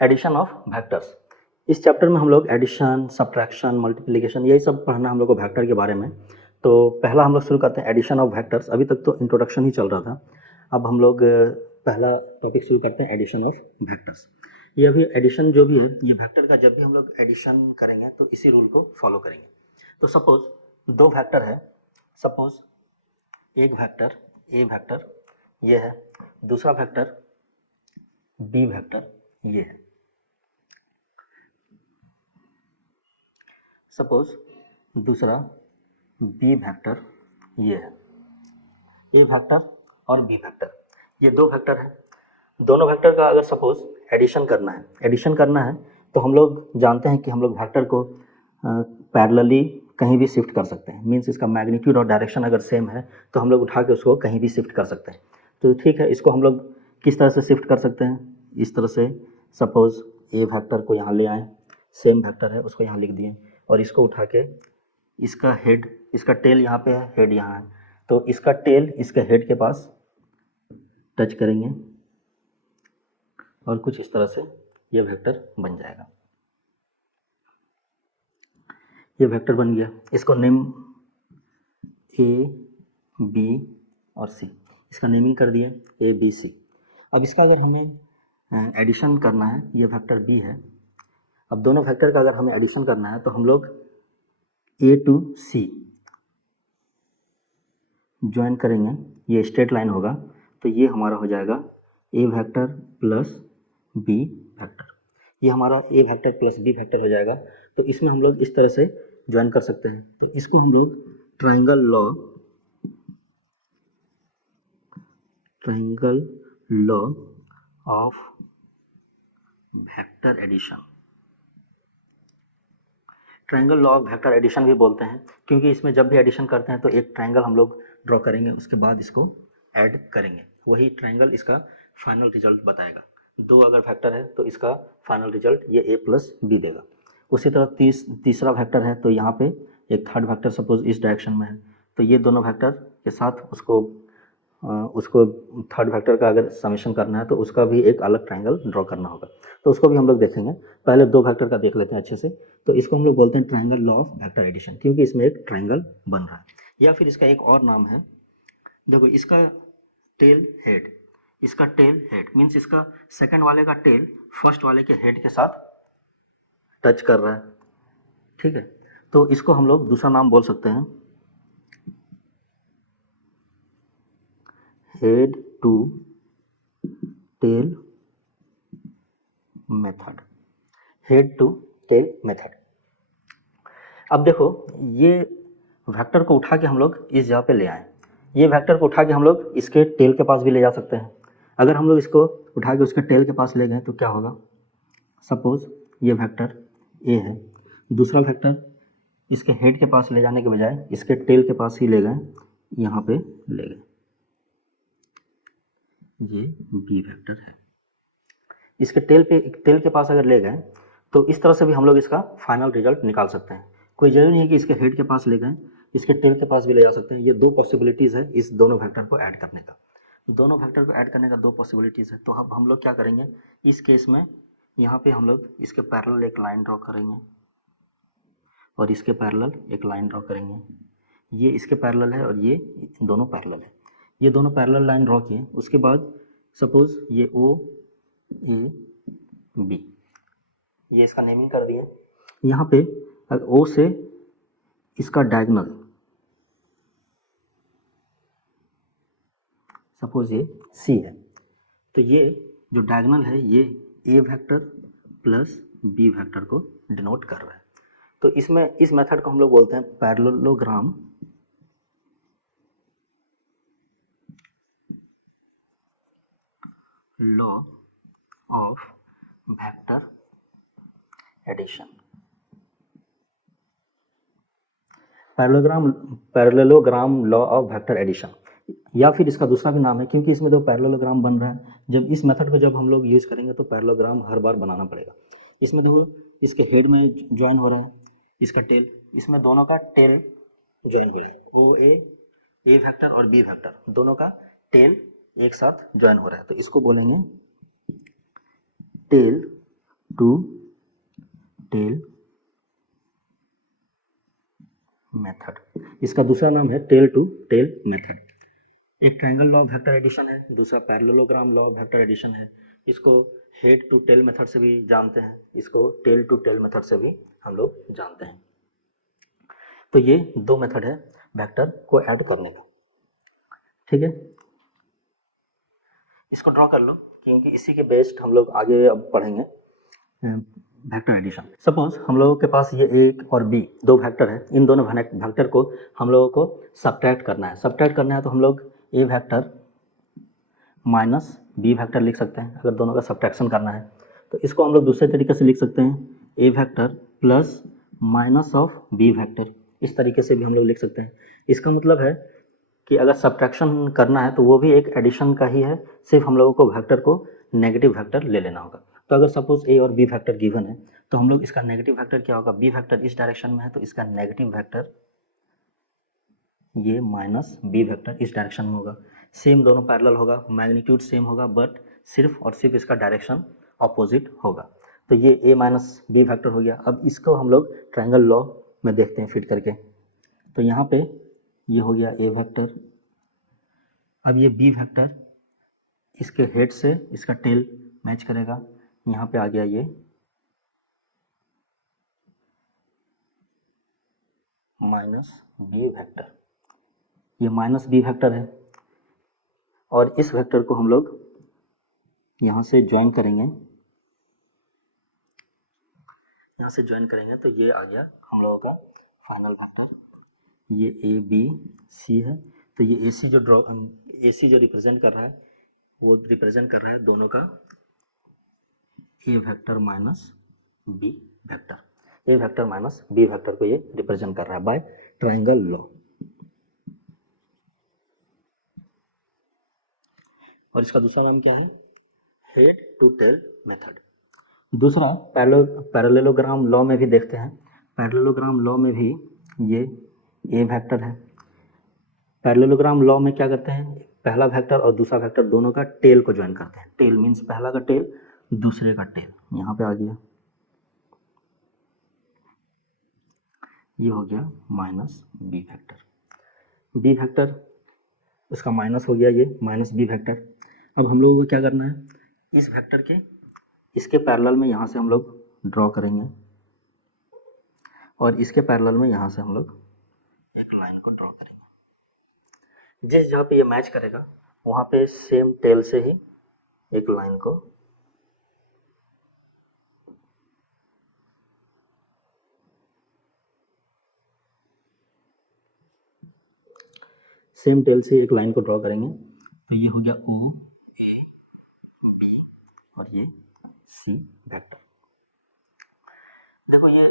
Addition of vectors. इस chapter में हम लोग एडिशन, सब्ट्रैक्शन, मल्टीप्लिकेशन यही सब पढ़ना हम लोग को वेक्टर के बारे में। तो पहला हम लोग शुरू करते हैं एडिशन ऑफ वेक्टर्स। अभी तक तो इंट्रोडक्शन ही चल रहा था, अब हम लोग पहला टॉपिक शुरू करते हैं एडिशन ऑफ वेक्टर्स। ये अभी एडिशन जो भी है, ये वेक्टर का जब भी हम लोग एडिशन करेंगे तो इसी रूल को फॉलो करेंगे। तो सपोज दो वेक्टर है, सपोज एक वेक्टर ए वेक्टर ये है, दूसरा वेक्टर बी वेक्टर ये है। सपोज दूसरा बी वेक्टर ये है, ए वेक्टर और बी वेक्टर, ये दो वेक्टर है। दोनों वेक्टर का अगर सपोज एडिशन करना है तो हम लोग जानते हैं कि हम लोग वेक्टर को पैरेलली कहीं भी शिफ्ट कर सकते हैं। मीन्स इसका मैग्नीट्यूड और डायरेक्शन अगर सेम है तो हम लोग उठा के उसको कहीं भी शिफ्ट कर सकते हैं। तो ठीक है, इसको हम लोग किस तरह से शिफ्ट कर सकते हैं, इस तरह से सपोज ए वेक्टर को यहाँ ले आए, सेम वेक्टर है उसको यहाँ लिख दिए और इसको उठा के इसका हेड, इसका टेल यहाँ पे है, हेड यहाँ है, तो इसका टेल इसके हेड के पास टच करेंगे और कुछ इस तरह से ये वेक्टर बन जाएगा। ये वेक्टर बन गया, इसको नेम ए बी और सी, इसका नेमिंग कर दिया ए बी सी। अब इसका अगर हमें एडिशन करना है, ये वेक्टर बी है, अब दोनों वेक्टर का अगर हमें एडिशन करना है तो हम लोग ए टू सी ज्वाइन करेंगे, ये स्ट्रेट लाइन होगा, तो ये हमारा हो जाएगा A vector plus B vector, ये हमारा ए वेक्टर प्लस बी वेक्टर हो जाएगा। तो इसमें हम लोग इस तरह से ज्वाइन कर सकते हैं। तो इसको हम लोग triangle law of vector addition, triangle law of vector addition भी बोलते हैं, क्योंकि इसमें जब भी एडिशन करते हैं तो एक ट्राइंगल हम लोग ड्रॉ करेंगे, उसके बाद इसको ऐड करेंगे, वही ट्राइंगल इसका फाइनल रिजल्ट बताएगा। दो अगर वेक्टर है तो इसका फाइनल रिजल्ट ये ए प्लस बी देगा। उसी तरह तीसरा वेक्टर है, तो यहाँ पे एक थर्ड वेक्टर सपोज इस डायरेक्शन में है, तो ये दोनों वेक्टर के साथ उसको थर्ड वेक्टर का अगर समेशन करना है तो उसका भी एक अलग ट्राइंगल ड्रॉ करना होगा, तो उसको भी हम लोग देखेंगे। पहले दो वेक्टर का देख लेते हैं अच्छे से। तो इसको हम लोग बोलते हैं triangle law of vector addition, क्योंकि इसमें एक ट्राइंगल बन रहा है। या फिर इसका एक और नाम है, देखो इसका टेल हेड, इसका टेल हेड मीन्स इसका सेकंड वाले का टेल फर्स्ट वाले के हेड के साथ टच कर रहा है, ठीक है। तो इसको हम लोग दूसरा नाम बोल सकते हैं head to tail method, head to tail method. अब देखो ये वेक्टर को उठा के हम लोग इस जगह पे ले आए, ये वेक्टर को उठा के हम लोग इसके टेल के पास भी ले जा सकते हैं। अगर हम लोग इसको उठा के उसके टेल के पास ले गए तो क्या होगा, सपोज ये वेक्टर ए है, दूसरा वेक्टर इसके हेड के पास ले जाने के बजाय इसके टेल के पास ही ले गए, यहाँ पे ले गए, ये बी वेक्टर है। इसके टेल के पास अगर ले गए तो इस तरह से भी हम लोग इसका फाइनल रिजल्ट निकाल सकते हैं। कोई जरूरी नहीं है कि इसके हेड के पास ले गए, इसके टेल के पास भी ले जा सकते हैं। ये दो पॉसिबिलिटीज़ है इस दोनों वेक्टर को ऐड करने का, दोनों वेक्टर को ऐड करने का दो पॉसिबिलिटीज़ है। तो अब हम लोग क्या करेंगे, इस केस में यहाँ पे हम लोग इसके पैरेलल एक लाइन ड्रॉ करेंगे और इसके पैरेलल एक लाइन ड्रॉ करेंगे, ये इसके पैरेलल है और ये दोनों पैरेलल है, ये दोनों पैरेलल लाइन ड्रॉ किए। उसके बाद सपोज ये ओ ए बी, ये इसका नेमिंग कर दिए। यहाँ पे ओ से इसका डायगोनल सपोज ये सी है, तो ये जो डायगोनल है ये ए वेक्टर प्लस बी वेक्टर को डिनोट कर रहा है। तो इसमें इस मेथड को हम लोग बोलते हैं parallelogram law of vector addition, parallelogram law of vector addition. या फिर इसका दूसरा भी नाम है, क्योंकि इसमें दो पैरेललोग्राम बन रहा है, जब इस मेथड को जब हम लोग यूज़ करेंगे तो पैरेललोग्राम हर बार बनाना पड़ेगा। इसमें देखो इसके हेड में ज्वाइन हो रहा है इसका टेल, इसमें दोनों का टेल ज्वाइन हो रहा है, ओ ए वेक्टर और बी वेक्टर दोनों का टेल एक साथ ज्वाइन हो रहा है, तो इसको बोलेंगे टेल टू टेल मेथड। इसका दूसरा नाम है टेल टू टेल मेथड। एक triangle law of vector addition है, दूसरा parallelogram law of vector addition है। इसको हेड टू टेल मेथड से भी जानते हैं, इसको टेल टू टेल मेथड से भी हम लोग जानते हैं। तो ये दो मेथड है वेक्टर को ऐड करने का, ठीक है। इसको ड्रॉ कर लो, क्योंकि इसी के बेस्ड हम लोग आगे अब पढ़ेंगे वेक्टर एडिशन। सपोज हम लोगों के पास ये एक और बी दो वेक्टर है, इन दोनों वेक्टर को हम लोगों को सब्ट्रैक्ट करना है। सब्ट्रैक्ट करना है तो हम लोग ए वेक्टर माइनस बी वेक्टर लिख सकते हैं। अगर दोनों का सब्ट्रैक्शन करना है तो इसको हम लोग दूसरे तरीके से लिख सकते हैं, A vector plus minus of B vector. इस तरीके से भी हम लोग लिख सकते हैं। इसका मतलब है कि अगर सब्ट्रैक्शन करना है तो वो भी एक एडिशन का ही है, सिर्फ हम लोगों को वेक्टर को नेगेटिव वेक्टर ले लेना होगा। तो अगर सपोज ए और बी वेक्टर गिवन है तो हम लोग इसका नेगेटिव वेक्टर क्या होगा, बी वेक्टर इस डायरेक्शन में है तो इसका नेगेटिव वेक्टर ये माइनस बी वेक्टर इस डायरेक्शन में होगा। सेम दोनों पैरेलल होगा, मैग्नीट्यूड सेम होगा, बट सिर्फ और सिर्फ इसका डायरेक्शन अपोजिट होगा। तो ये ए माइनस बी वेक्टर हो गया। अब इसको हम लोग ट्रायंगल लॉ में देखते हैं फिट करके। तो यहाँ पे ये हो गया ए वेक्टर, अब ये बी वेक्टर इसके हेड से इसका टेल मैच करेगा, यहाँ पे आ गया ये माइनस बी वेक्टर, ये माइनस बी वेक्टर है। और इस वेक्टर को हम लोग यहाँ से ज्वाइन करेंगे, यहाँ से ज्वाइन करेंगे तो ये आ गया हम लोगों का फाइनल वेक्टर। ये ए बी सी है, तो ये ए सी जो रिप्रेजेंट कर रहा है वो रिप्रेजेंट कर रहा है दोनों का ए vector minus B vector. A vector minus B vector को ये रिप्रेजेंट कर रहा है बाय ट्रायंगल लॉ। और इसका दूसरा नाम क्या है, हेड टू टेल मेथड। दूसरा पैरेललोग्राम लॉ में भी देखते हैं। पैरेललोग्राम लॉ में भी ये ए वेक्टर है। पैरेललोग्राम लॉ में क्या करते हैं, पहला वेक्टर और दूसरा वेक्टर दोनों का टेल को ज्वाइन करते हैं। टेल मीन्स पहला का टेल दूसरे का टेल, यहाँ पे आ गया, ये हो गया minus B vector. B vector उसका माइनस हो गया, ये माइनस बी वेक्टर। अब हम लोगों को क्या करना है, इस वेक्टर के इसके पैरेलल में यहाँ से हम लोग ड्रॉ करेंगे और इसके पैरेलल में यहाँ से हम लोग एक लाइन को ड्रॉ करेंगे। जिस जगह पे ये मैच करेगा वहाँ पे सेम टेल से ही एक लाइन को ड्रॉ करेंगे। तो ये हो गया ओ ए बी और ये सी वेक्टर। देखो ये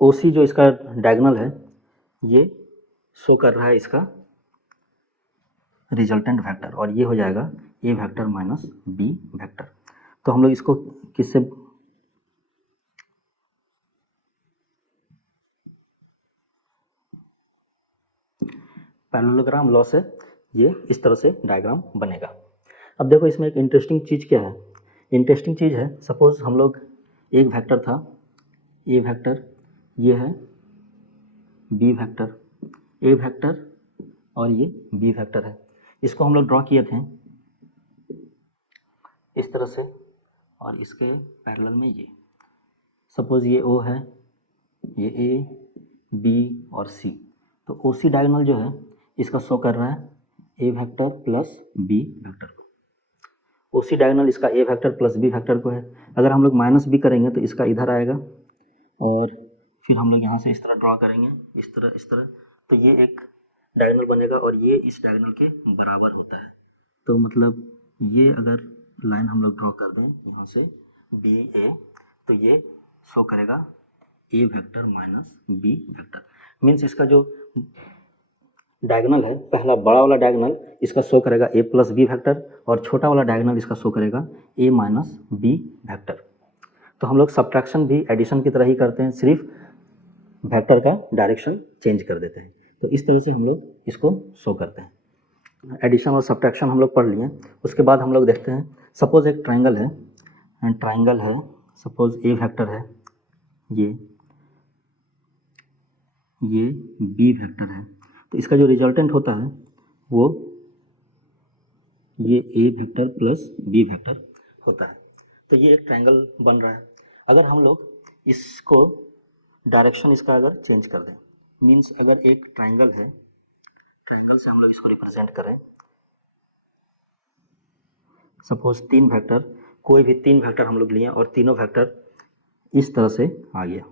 ओ सी जो इसका डायगोनल है ये शो कर रहा है इसका रिजल्टेंट वेक्टर, और ये हो जाएगा A vector minus B vector. तो हम लोग इसको किससे पैरेललोग्राम लॉ से ये इस तरह से डायग्राम बनेगा। अब देखो इसमें एक इंटरेस्टिंग चीज़ क्या है, इंटरेस्टिंग चीज़ है, सपोज हम लोग एक वेक्टर था ए वेक्टर, ये है बी वेक्टर, ए वेक्टर और ये बी वेक्टर है। इसको हम लोग ड्रॉ किए थे इस तरह से, और इसके पैरेलल में ये सपोज ये ओ है, ये ए बी और सी। तो ओ सी डायगोनल जो है इसका शो कर रहा है ए वेक्टर प्लस बी वेक्टर को। ओ सी डायगोनल इसका ए वेक्टर प्लस बी वेक्टर को है। अगर हम लोग माइनस बी करेंगे तो इसका इधर आएगा, और फिर हम लोग यहाँ से इस तरह ड्रॉ करेंगे, इस तरह, तो ये एक डायगोनल बनेगा और ये इस डायगोनल के बराबर होता है। तो मतलब ये अगर लाइन हम लोग ड्रॉ कर दें यहाँ से बी ए, तो ये शो करेगा A vector minus B vector. Means इसका जो डायगोनल है, पहला बड़ा वाला डायगोनल इसका शो करेगा ए प्लस बी वेक्टर, और छोटा वाला डायगोनल इसका शो करेगा ए माइनस बी वेक्टर। तो हम लोग सब्ट्रैक्शन भी एडिशन की तरह ही करते हैं, सिर्फ वेक्टर का डायरेक्शन चेंज कर देते हैं। तो इस तरह से हम लोग इसको शो करते हैं। एडिशन और सब्ट्रैक्शन हम लोग पढ़ लिए। उसके बाद हम लोग देखते हैं, सपोज एक ट्रायंगल है, ट्राइंगल है, सपोज ए वेक्टर है, ये बी वेक्टर है, तो इसका जो रिजल्टेंट होता है वो ये ए वेक्टर प्लस बी वेक्टर होता है। तो ये एक ट्रायंगल बन रहा है। अगर हम लोग इसको डायरेक्शन इसका अगर चेंज कर दें, मीन्स अगर एक ट्रायंगल है, ट्रायंगल से हम लोग इसको रिप्रेजेंट करें, सपोज 3 वेक्टर, कोई भी 3 वेक्टर हम लोग लिए और तीनों वेक्टर इस तरह से आ गया,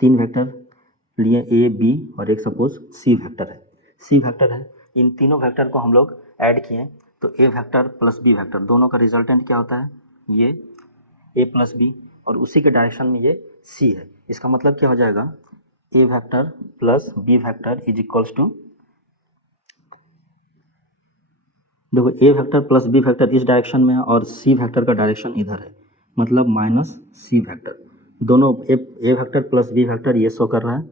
3 वेक्टर लिए ए बी और एक सपोज सी वेक्टर है, इन तीनों वेक्टर को हम लोग ऐड किए तो ए वेक्टर प्लस बी वेक्टर दोनों का रिजल्टेंट क्या होता है, ये ए प्लस बी, और उसी के डायरेक्शन में ये सी है। इसका मतलब क्या हो जाएगा, A vector plus B vector is equals to, देखो A vector plus B vector इस डायरेक्शन में है और सी वेक्टर का डायरेक्शन इधर है, मतलब माइनस सी वेक्टर, दोनों ए वेक्टर प्लस बी वेक्टर ये शो कर रहा है,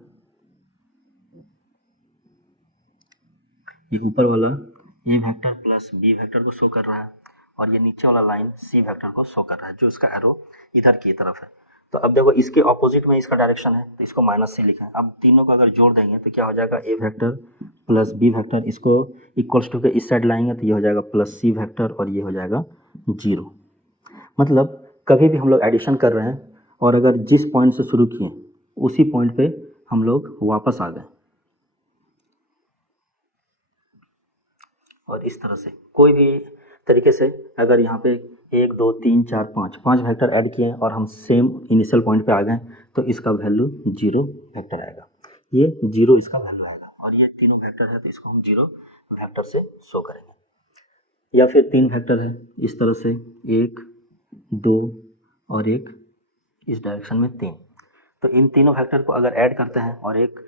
ये ऊपर वाला ए वेक्टर प्लस बी वेक्टर को शो कर रहा है और ये नीचे वाला लाइन सी वेक्टर को शो कर रहा है, जो इसका एरो इधर की तरफ है। तो अब देखो इसके ऑपोजिट में इसका डायरेक्शन है तो इसको माइनस से लिखें। अब तीनों को अगर जोड़ देंगे तो क्या हो जाएगा, A vector plus B vector, इसको इक्वल्स टू के इस साइड लाएंगे तो ये हो जाएगा प्लस सी वेक्टर और ये हो जाएगा 0। मतलब कभी भी हम लोग एडिशन कर रहे हैं और अगर जिस पॉइंट से शुरू किए उसी पॉइंट पे हम लोग वापस आ गए, और इस तरह से कोई भी तरीके से अगर यहाँ पे 1 2 3 4 5 वेक्टर ऐड किए और हम सेम इनिशियल पॉइंट पे आ गए तो इसका वैल्यू 0 वेक्टर आएगा, ये 0 इसका वैल्यू आएगा, और ये तीनों वेक्टर है तो इसको हम 0 वेक्टर से शो करेंगे। या फिर 3 वेक्टर है इस तरह से 1 2 और एक इस डायरेक्शन में 3, तो इन तीनों वेक्टर को अगर ऐड करते हैं और एक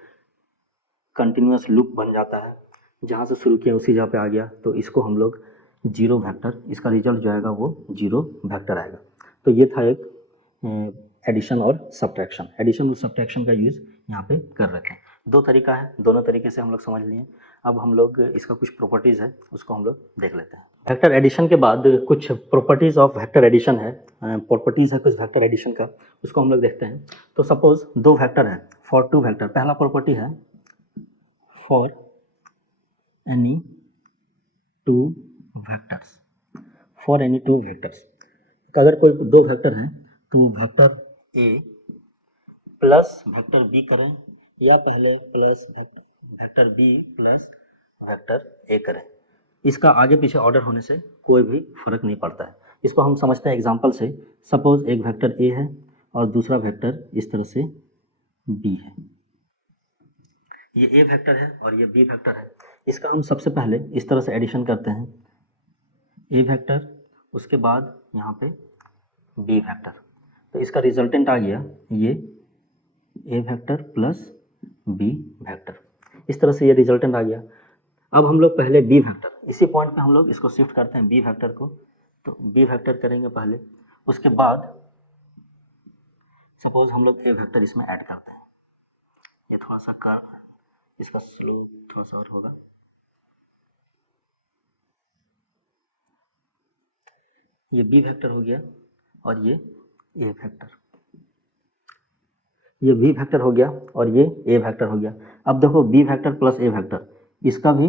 कंटिन्यूस लूप बन जाता है, जहाँ से शुरू किया उसी जगह पे आ गया, तो इसको हम लोग 0 वेक्टर, इसका रिजल्ट जो आएगा वो 0 वेक्टर आएगा। तो ये था एक एडिशन और सब्ट्रैक्शन। एडिशन और सब्ट्रैक्शन का यूज़ यहाँ पे कर रहे हैं। 2 तरीका है, दोनों तरीके से हम लोग समझ लिए। अब हम लोग इसका कुछ प्रॉपर्टीज़ है उसको हम लोग देख लेते हैं। वेक्टर एडिशन के बाद कुछ प्रॉपर्टीज़ ऑफ वेक्टर एडिशन है, प्रॉपर्टीज़ है कुछ वेक्टर एडिशन का, उसको हम लोग देखते हैं। तो सपोज 2 वेक्टर है, फॉर 2 वेक्टर, पहला प्रॉपर्टी है for any 2 vectors, for any 2 vectors, अगर कोई 2 वेक्टर हैं तो vector A plus vector B करें या पहले plus vector B plus vector A करें, इसका आगे पीछे ऑर्डर होने से कोई भी फर्क नहीं पड़ता है। इसको हम समझते हैं एग्जांपल से। सपोज एक वेक्टर ए है और दूसरा वेक्टर इस तरह से बी है, ये ए वेक्टर है और ये बी वेक्टर है। इसका हम सबसे पहले इस तरह से एडिशन करते हैं, ए वेक्टर उसके बाद यहाँ पे बी वेक्टर, तो इसका रिजल्टेंट आ गया ये ए वेक्टर प्लस बी वेक्टर, इस तरह से ये रिजल्टेंट आ गया। अब हम लोग पहले बी वेक्टर, इसी पॉइंट पे हम लोग इसको शिफ्ट करते हैं बी वेक्टर को, तो बी वेक्टर करेंगे पहले, उसके बाद सपोज हम लोग ए वेक्टर इसमें ऐड करते हैं, ये थोड़ा सा कर, इसका स्लोप थोड़ा सा और होगा, ये बी वेक्टर हो गया और ये ए वेक्टर, ये बी वेक्टर हो गया और ये ए वेक्टर हो गया। अब देखो बी वेक्टर प्लस ए वेक्टर, इसका भी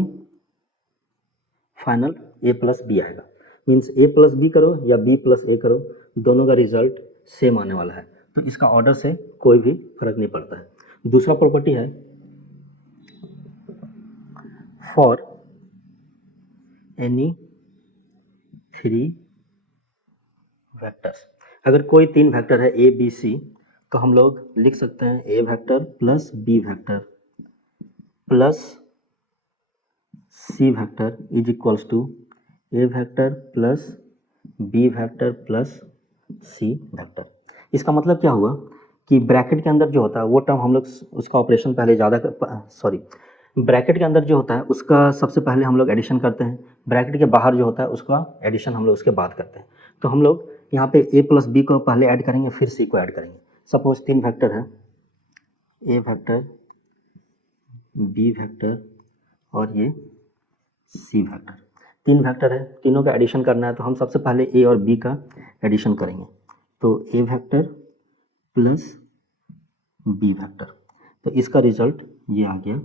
फाइनल ए प्लस बी आएगा, मीन्स ए प्लस बी करो या बी प्लस ए करो, दोनों का रिजल्ट सेम आने वाला है, तो इसका ऑर्डर से कोई भी फर्क नहीं पड़ता है। दूसरा प्रॉपर्टी है फॉर एनी 3 वेक्टर्स, अगर कोई 3 वेक्टर है ए बी सी, तो हम लोग लिख सकते हैं A vector plus B vector plus C vector is equals to A vector plus B vector plus C vector. इसका मतलब क्या हुआ कि ब्रैकेट के अंदर जो होता है वो टर्म हम लोग उसका ऑपरेशन पहले ज़्यादा ब्रैकेट के अंदर जो होता है उसका सबसे पहले हम लोग एडिशन करते हैं, ब्रैकेट के बाहर जो होता है उसका एडिशन हम लोग उसके बाद करते हैं। तो हम लोग यहाँ पे ए प्लस बी को पहले ऐड करेंगे फिर सी को ऐड करेंगे। सपोज 3 वेक्टर है, ए वेक्टर बी वेक्टर और ये सी वेक्टर, तीन वेक्टर है, तीनों का एडिशन करना है, तो हम सबसे पहले ए और बी का एडिशन करेंगे। तो ए वेक्टर प्लस बी वेक्टर, तो इसका रिजल्ट ये आ गया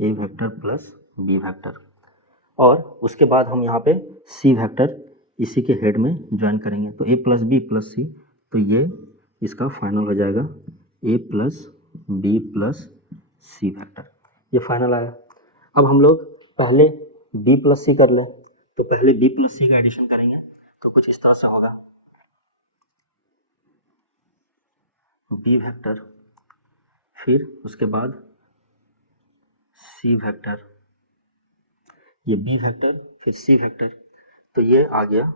ए वेक्टर प्लस बी वेक्टर। और उसके बाद हम यहाँ पे सी वेक्टर इसी के हेड में ज्वाइन करेंगे, तो ए प्लस बी प्लस सी, तो ये इसका फाइनल हो जाएगा ए plus B plus C vector, ये फाइनल आया। अब हम लोग पहले बी प्लस सी कर लें, तो पहले बी प्लस सी का एडिशन करेंगे, तो कुछ इस तरह से होगा बी वेक्टर, फिर उसके बाद सी वेक्टर, ये बी वेक्टर फिर सी वेक्टर, तो ये आ गया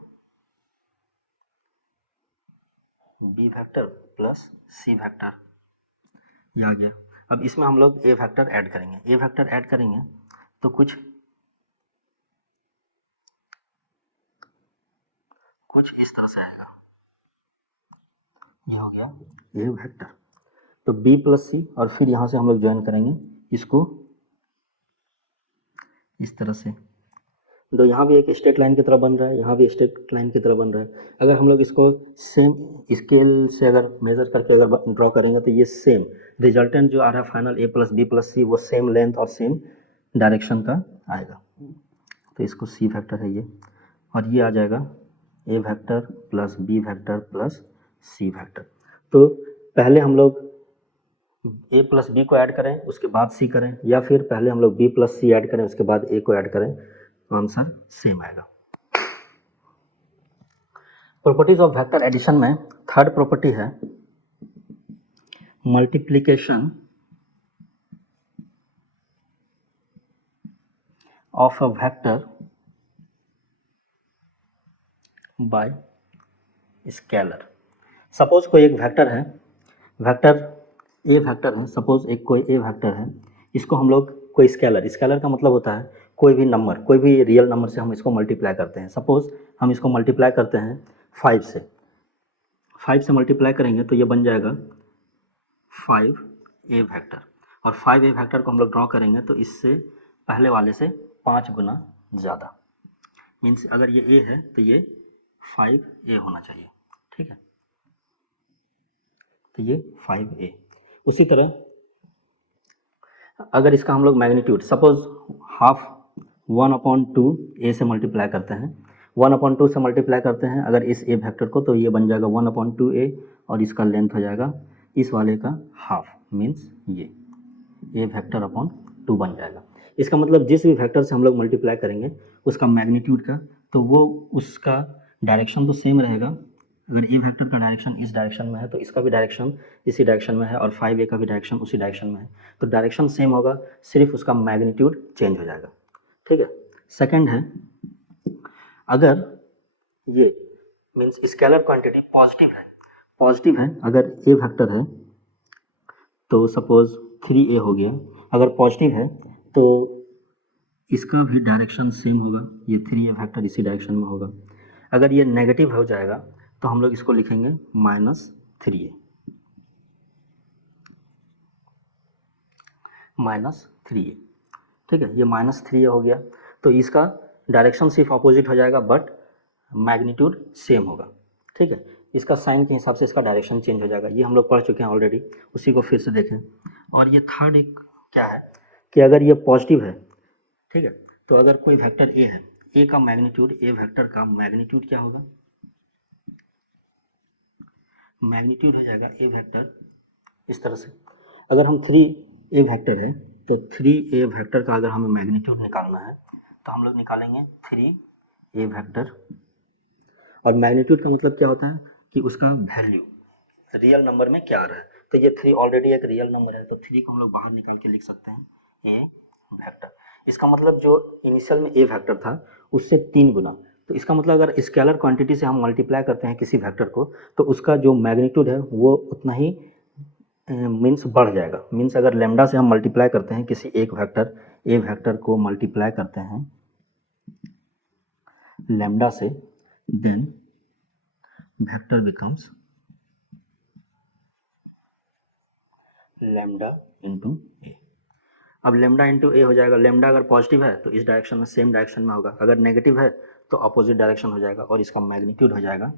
B vector plus C vector, ये आ गया। अब इसमें हम लोग ए वेक्टर ऐड करेंगे, ए वेक्टर ऐड करेंगे तो कुछ इस तरह से आएगा, ये हो गया ए वेक्टर। तो बी प्लस सी और फिर यहाँ से हम लोग ज्वाइन करेंगे इसको इस तरह से, तो यहाँ भी एक स्ट्रेट लाइन की तरह बन रहा है, यहाँ भी स्ट्रेट लाइन की तरह बन रहा है। अगर हम लोग इसको सेम स्केल से अगर मेज़र करके अगर ड्रॉ करेंगे तो ये सेम रिजल्टेंट जो आ रहा है फाइनल ए प्लस बी प्लस सी, वो सेम लेंथ और सेम डायरेक्शन का आएगा। तो इसको सी वेक्टर है ये, और ये आ जाएगा A vector plus B vector plus C vector. तो पहले हम लोग ए प्लस बी को ऐड करें उसके बाद सी करें, या फिर पहले हम लोग बी प्लस सी ऐड करें उसके बाद ए को ऐड करें, तो आंसर सेम आएगा। प्रॉपर्टीज ऑफ वेक्टर एडिशन में थर्ड प्रॉपर्टी है multiplication of a vector by scalar. Suppose कोई एक वेक्टर है, वेक्टर ए वेक्टर है, सपोज एक कोई ए वेक्टर है, इसको हम लोग कोई स्केलर, स्केलर का मतलब होता है कोई भी नंबर, कोई भी रियल नंबर से हम इसको मल्टीप्लाई करते हैं। सपोज हम इसको मल्टीप्लाई करते हैं 5 से, 5 से मल्टीप्लाई करेंगे तो ये बन जाएगा 5a वेक्टर, और 5a वेक्टर को हम लोग ड्रॉ करेंगे तो इससे पहले वाले से 5 गुना ज़्यादा, मीन्स अगर ये a है तो ये 5a होना चाहिए, ठीक है, तो ये 5a। उसी तरह अगर इसका हम लोग मैग्नीट्यूड सपोज हाफ 1/2 a से मल्टीप्लाई करते हैं, 1/2 से मल्टीप्लाई करते हैं अगर इस a वेक्टर को, तो ये बन जाएगा 1/2a, और इसका लेंथ हो जाएगा इस वाले का हाफ, मीन्स ये a वेक्टर अपॉन 2 बन जाएगा। इसका मतलब जिस भी वेक्टर से हम लोग मल्टीप्लाई करेंगे उसका मैग्नीट्यूड का, तो वो उसका डायरेक्शन तो सेम रहेगा। अगर ए वेक्टर का डायरेक्शन इस डायरेक्शन में है तो इसका भी डायरेक्शन इसी डायरेक्शन में है, और 5a का भी डायरेक्शन उसी डायरेक्शन में है, तो डायरेक्शन सेम होगा, सिर्फ उसका मैग्नीट्यूड चेंज हो जाएगा, ठीक है। सेकंड है अगर ये मीन्स स्केलर क्वांटिटी पॉजिटिव है, अगर ए वेक्टर है तो सपोज 3a हो गया, अगर पॉजिटिव है तो इसका भी डायरेक्शन सेम होगा, ये 3a वेक्टर इसी डायरेक्शन में होगा। अगर ये नेगेटिव हो जाएगा तो हम लोग इसको लिखेंगे -3a, ठीक है, ये -3a हो गया, तो इसका डायरेक्शन सिर्फ अपोजिट हो जाएगा बट मैग्नीट्यूड सेम होगा, ठीक है। इसका साइन के हिसाब से इसका डायरेक्शन चेंज हो जाएगा, ये हम लोग पढ़ चुके हैं ऑलरेडी, उसी को फिर से देखें। और ये थर्ड एक क्या है कि अगर ये पॉजिटिव है, ठीक है, तो अगर कोई वेक्टर ए है, ए का मैग्नीट्यूड, ए वेक्टर का मैग्नीट्यूड क्या होगा, मैग्नीट्यूड हो जाएगा ए वेक्टर इस तरह से। अगर हम 3a वेक्टर है तो 3a वेक्टर का अगर हमें मैग्नीट्यूड निकालना है तो हम लोग निकालेंगे 3a वेक्टर, और मैग्नीट्यूड का मतलब क्या होता है कि उसका वैल्यू रियल नंबर में क्या आ रहा है, तो ये 3 ऑलरेडी एक रियल नंबर है, तो 3 को हम लोग बाहर निकाल के लिख सकते हैं a वेक्टर। इसका मतलब जो इनिशियल में a वेक्टर था उससे 3 गुना, तो इसका मतलब अगर स्केलर क्वांटिटी से हम मल्टीप्लाई करते हैं किसी वेक्टर को तो उसका जो मैग्नीट्यूड है वो उतना ही मीन्स बढ़ जाएगा। मीन्स अगर लेमडा से हम मल्टीप्लाई करते हैं किसी एक वेक्टर ए वेक्टर को मल्टीप्लाई करते हैं लेमडा से, then vector becomes lambda into A. अब लेमडा इंटू ए हो जाएगा, लेमडा अगर पॉजिटिव है तो इस डायरेक्शन में सेम डायरेक्शन में होगा, अगर नेगेटिव है तो अपोजिट डायरेक्शन हो जाएगा और इसका मैग्नीट्यूड हो जाएगा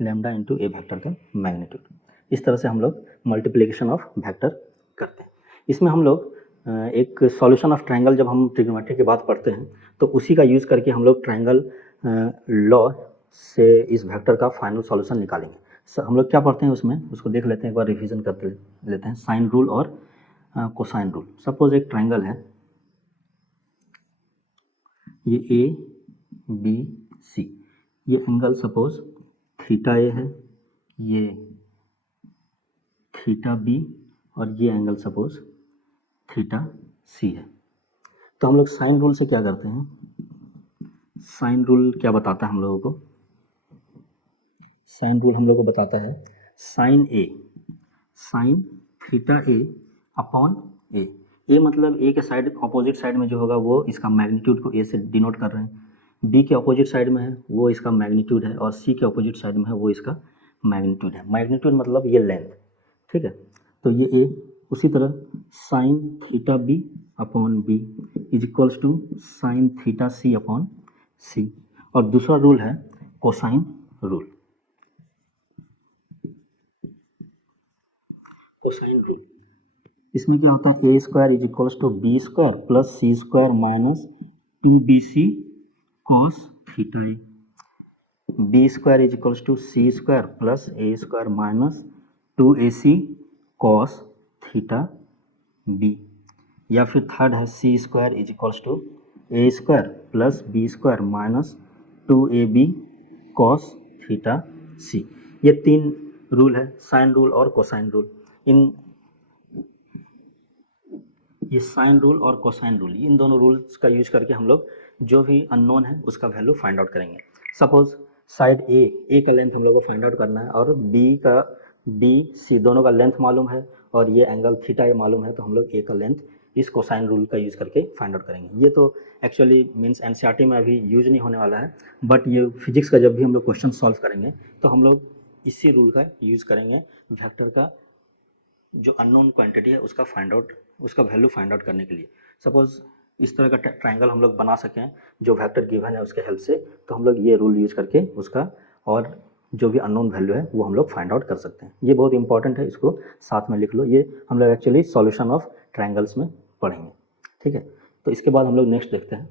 लेमडा इंटू ए वेक्टर का मैग्नीट्यूड। इस तरह से हम लोग मल्टीप्लिकेशन ऑफ वेक्टर करते हैं। इसमें हम लोग एक सॉल्यूशन ऑफ ट्रायंगल जब हम ट्रिग्नोमेट्री की बात पढ़ते हैं तो उसी का यूज़ करके हम लोग ट्रायंगल लॉ से इस वेक्टर का फाइनल सॉल्यूशन निकालेंगे। हम लोग क्या पढ़ते हैं उसमें, उसको देख लेते हैं, एक बार रिवीजन करते लेते हैं। साइन रूल और कोसाइन रूल। सपोज एक ट्रायंगल है, ये ए बी सी, ये एंगल सपोज थीटा ए है, ये थीटा बी और ये एंगल सपोज थीटा सी है। तो हम लोग साइन रूल से क्या करते हैं, साइन रूल क्या बताता है हम लोगों को, साइन रूल हम लोगों को बताता है साइन ए, साइन थीटा ए अपॉन ए। ए मतलब ए के साइड अपोजिट साइड में जो होगा वो इसका मैग्नीट्यूड को ए से डिनोट कर रहे हैं, बी के अपोजिट साइड में है वो इसका मैग्नीट्यूड है और सी के अपोजिट साइड में है वो इसका मैग्नीट्यूड है। मैग्नीट्यूड मतलब ये लेंथ, ठीक है। तो ये ए, उसी तरह sine theta B upon B is equals to sine theta C upon C. और दूसरा रूल है कोसाइन रूल। कोसाइन रूल इसमें क्या होता है, A square is equals to B square plus C square minus 2bc cos theta A. B square is equals to C square plus A square minus 2ac cos theta B. या फिर third है C square is equals to A square plus B square minus 2ab cos theta C. ये तीन rule है, sine rule और cosine rule. ये sine rule और cosine rule, इन दोनों रूल्स का यूज करके हम लोग जो भी अननोन है उसका वैल्यू फाइंड आउट करेंगे। सपोज साइड ए का लेंथ हम लोग को फाइंड आउट करना है और बी सी दोनों का लेंथ मालूम है और ये एंगल थीटा ए मालूम है, तो हम लोग ए का लेंथ इस कोसाइन रूल का यूज़ करके फाइंड आउट करेंगे। ये तो एक्चुअली मीन्स एनसीईआरटी में अभी यूज नहीं होने वाला है, बट ये फिजिक्स का जब भी हम लोग क्वेश्चन सॉल्व करेंगे तो हम लोग इसी रूल का यूज़ करेंगे वेक्टर का जो अननोन क्वांटिटी है उसका फाइंड आउट, उसका वैल्यू फाइंड आउट करने के लिए। सपोज इस तरह का ट्रायंगल हम लोग बना सकें जो वेक्टर गिवन है उसके हेल्प से, तो हम लोग ये रूल यूज़ करके उसका और जो भी अननोन वैल्यू है वो हम लोग फाइंड आउट कर सकते हैं। ये बहुत इंपॉर्टेंट है, इसको साथ में लिख लो। ये हम लोग एक्चुअली सॉल्यूशन ऑफ ट्रायंगल्स में पढ़ेंगे, ठीक है। तो इसके बाद हम लोग नेक्स्ट देखते हैं